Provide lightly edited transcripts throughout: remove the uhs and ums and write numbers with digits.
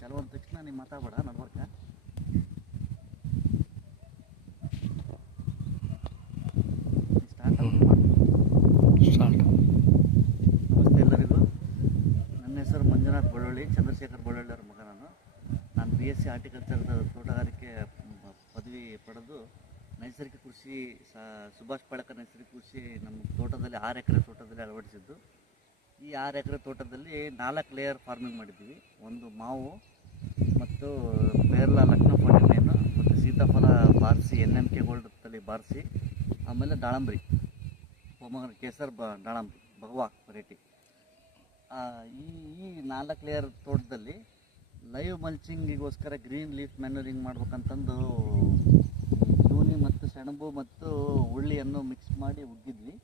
ಚಲೋ ಅಂದ ತಕ್ಷಣ ನೀವು ಮಾತಾಡಬೇಡ ನಡ್ಬರ್ಕ. ಸ್ಟಾರ್ಟ್. ನಮಸ್ತೆ ಎಲ್ಲರಿಗೂ. ನನ್ನ ಹೆಸರು ಮಂಜುನಾಥ್ ಬಳ್ಳೊಳ್ಳಿ, ಚಂದ್ರಶೇಖರ್ ಬಳ್ಳೊಳ್ಳಿ ಅವ್ರ ಮಗ. ನಾನು BSc ಹಾರ್ಟಿಕಲ್ಚರ್ ತೋಟಗಾರಿಕೆ ಪದವಿ ಪಡೆದು ನೈಸರ್ಗಿಕ ಕೃಷಿ ಸುಭಾಷ್ ಪಾಳೇಕರ್ ನೈಸರ್ಗಿಕ ಕೃಷಿ ನಮ್ಮ ತೋಟದಲ್ಲಿ 6 ಎಕರೆ ತೋಟದಲ್ಲಿ ಅಳವಡಿಸಿದ್ದು. ಈ 6 ಎಕರೆ ತೋಟದಲ್ಲಿ 4 ಲೇಯರ್ ಫಾರ್ಮಿಂಗ್ ಮಾಡಿದ್ದೀವಿ. ಒಂದು ಮಾವು ಮತ್ತು ಪೇರ್ಲ ಲಕ್ನೋ 49 ಮತ್ತು ಸೀತಾಫಲ ಬಾರಿಸಿ NMK ಗೋಲ್ಡ್ ತಳಿ ಬಾರಿಸಿ, ಆಮೇಲೆ ದಾಳಂಬ್ರಿ ಪೊಮಗ್ರನೇಟ್ ಕೇಸರ್ ದಾಳಂಬ್ರಿ ಭಗವಾ ವೆರೈಟಿ. ಈ 4 ಲೇಯರ್ ತೋಟದಲ್ಲಿ ಲೈವ್ ಮಲ್ಚಿಂಗಿಗೋಸ್ಕರ ಗ್ರೀನ್ ಲೀಫ್ ಮ್ಯಾನ್ಯೂರಿಂಗ್ ಮಾಡ್ಬೇಕಂತಂದು ಜೂನಿ ಮತ್ತು ಸೆಣಬು ಮತ್ತು ಉಳ್ಳಿಯನ್ನು ಮಿಕ್ಸ್ ಮಾಡಿ ಉಗ್ಗಿದ್ವಿ.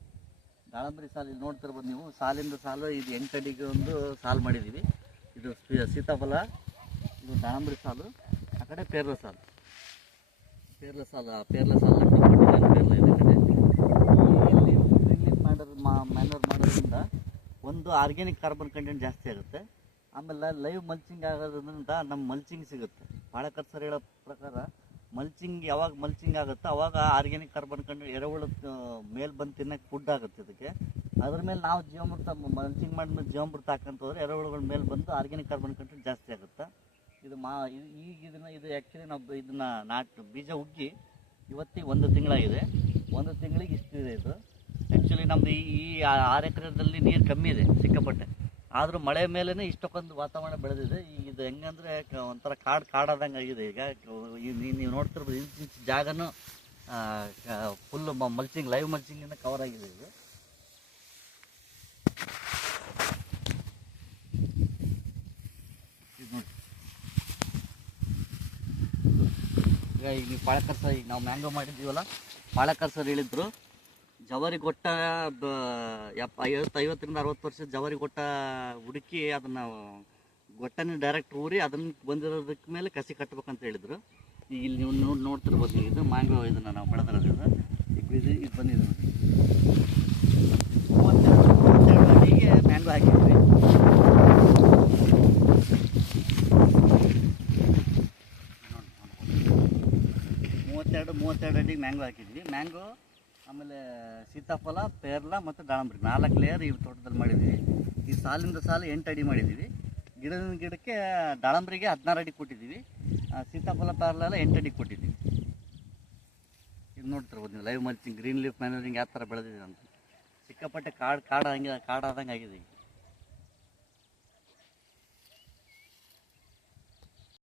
ದಾಳಂಬ್ರಿ ಸಾಲು ಇಲ್ಲಿ ನೋಡ್ತಿರ್ಬೋದು ನೀವು, ಸಾಲಿಂದ ಸಾಲು ಇದು 8 ಅಡಿಗೆ ಒಂದು ಸಾಲು ಮಾಡಿದ್ದೀವಿ. ಇದು ಸೀತಾಫಲ, ಇದು ದಾಳಂಬ್ರಿ ಸಾಲು, ಆ ಕಡೆ ಪೇರ್ಲ ಸಾಲು ಪೇರ್ಲ ಸಾಲು ಪೇರ್ಲ ಇದೆ ಕಡೆ. ಇಲ್ಲಿ ಗ್ರೀನ್ ಲೀಫ್ ಮ್ಯಾನ್ಯೂರ್ ಮಾಡೋದ್ರಿಂದ ಒಂದು ಆರ್ಗ್ಯಾನಿಕ್ ಕಾರ್ಬನ್ ಕಂಟೆಂಟ್ ಜಾಸ್ತಿ ಆಗುತ್ತೆ. ಆಮೇಲೆ ಲೈವ್ ಮಲ್ಚಿಂಗ್ ಆಗೋದ್ರಿಂದ ನಮ್ಮ ಮಲ್ಚಿಂಗ್ ಸಿಗುತ್ತೆ. ಪಾಳೇಕರ್ ಸರ್ ಹೇಳೋ ಪ್ರಕಾರ ಮಲ್ಚಿಂಗ್ ಯಾವಾಗ ಮಲ್ಚಿಂಗ್ ಆಗುತ್ತೋ ಅವಾಗ ಆರ್ಗ್ಯಾನಿಕ್ ಕಾರ್ಬನ್ ಕಂಟೆಂಟ್ ಎರೆಹುಳು ಮೇಲೆ ಬಂದು ತಿನ್ನೋಕ್ಕೆ ಫುಡ್ ಆಗುತ್ತೆ ಇದಕ್ಕೆ. ಅದ್ರ ಮೇಲೆ ನಾವು ಜೀವಾಮೃತ ಮಲ್ಚಿಂಗ್ ಮಾಡಿದ್ಮೇಲೆ ಜೀವಾಮೃತ ಹಾಕಂತ ಹೋದ್ರೆ ಎರೆಹುಳುಗಳ ಮೇಲೆ ಬಂದು ಆರ್ಗ್ಯಾನಿಕ್ ಕಾರ್ಬನ್ ಕಂಟೆಂಟ್ ಜಾಸ್ತಿ ಆಗುತ್ತೆ. ಇದು ಆ್ಯಕ್ಚುಲಿ ನಾವು ಇದನ್ನು ಬೀಜ ಉಗ್ಗಿ ಇವತ್ತಿಗೆ 1 ತಿಂಗಳಾಗಿದೆ. 1 ತಿಂಗಳಿಗೆ ಇಷ್ಟಿದೆ ಇದು. ಆ್ಯಕ್ಚುಲಿ ನಮ್ಮದು ಈ 6 ಎಕರೆದಲ್ಲಿ ನೀರು ಕಮ್ಮಿ ಇದೆ ಸಿಕ್ಕಾಪಟ್ಟೆ, ಆದರೂ ಮಳೆ ಮೇಲೇ ಇಷ್ಟಕ್ಕೊಂದು ವಾತಾವರಣ ಬೆಳೆದಿದೆ. ಇದು ಹೆಂಗಂದರೆ ಒಂಥರ ಕಾಡಾದಂಗೆ ಆಗಿದೆ. ಈಗ ನೀವು ನೋಡ್ತಿರ್ಬೋದು, ಇಂಚ್ ಜಾಗನೂ ಫುಲ್ ಮಲ್ಚಿಂಗ್, ಲೈವ್ ಮಲ್ಚಿಂಗಿಂದ ಕವರ್ ಆಗಿದೆ ಇದು. ನೋಡಿ, ಈಗ ನೀವು ಪಾಳೇಕರ್ ಸರ್, ಈಗ ನಾವು ಮ್ಯಾಂಗೋ ಮಾಡಿದ್ದೀವಲ್ಲ, ಪಾಳೇಕರ್ ಸರ್ ಹೇಳಿದ್ರು ಜವಾರಿ ಗೊಟ್ಟ 50-60 ವರ್ಷದ ಜವಾರಿ ಗೊಟ್ಟ ಹುಡುಕಿ ಅದನ್ನು ಗೊಟ್ಟನೇ ಡೈರೆಕ್ಟ್ ಊರಿ ಅದನ್ನು ಬಂದಿರೋದಕ್ಕೆ ಮೇಲೆ ಕಸಿ ಕಟ್ಬೇಕಂತ ಹೇಳಿದರು. ಈಗ ಇಲ್ಲಿ ನೀವು ನೋಡ್ತಿರ್ಬೋದು, ನೀವು ಇದು ಮ್ಯಾಂಗೋ, ಇದನ್ನು ನಾವು ಬೆಳೆದಿರೋದು ಇದು ಬಂದಿದೆ. 32 ಅಡಿಗೆ ಮ್ಯಾಂಗೋ ಹಾಕಿದ್ವಿ. 32 ಅಡಿಗೆ ಮ್ಯಾಂಗೋ ಹಾಕಿದ್ವಿ. ಮ್ಯಾಂಗೋ, ಆಮೇಲೆ ಸೀತಾಫಲ, ಪೇರ್ಲ ಮತ್ತು ದಾಳಂಬ್ರಿ 4 ಲೇಯರ್ ಈ ತೋಟದಲ್ಲಿ ಮಾಡಿದ್ವಿ. ಈ ಸಾಲಿಂದ ಸಾಲು 8 ಅಡಿ ಮಾಡಿದ್ದೀವಿ. ಗಿಡದಿಂದ ಗಿಡಕ್ಕೆ ದಾಳಂಬ್ರಿಗೆ 16 ಅಡಿ ಕೊಟ್ಟಿದ್ದೀವಿ. ಸೀತಾಫಲ, ಪೇರ್ಲ ಎಲ್ಲ 8 ಅಡಿ ಕೊಟ್ಟಿದ್ದೀವಿ. ಇದು ನೋಡ್ತಿರ್ಬೋದು ನೀವು, live mulching green leaf manuring ಯಾವ ಥರ ಬೆಳೆದಿದೆ ಅಂತ. ಸಿಕ್ಕಾಪಟ್ಟೆ ಕಾಡಾದಂಗೆ ಆಗಿದೆ ಈಗ.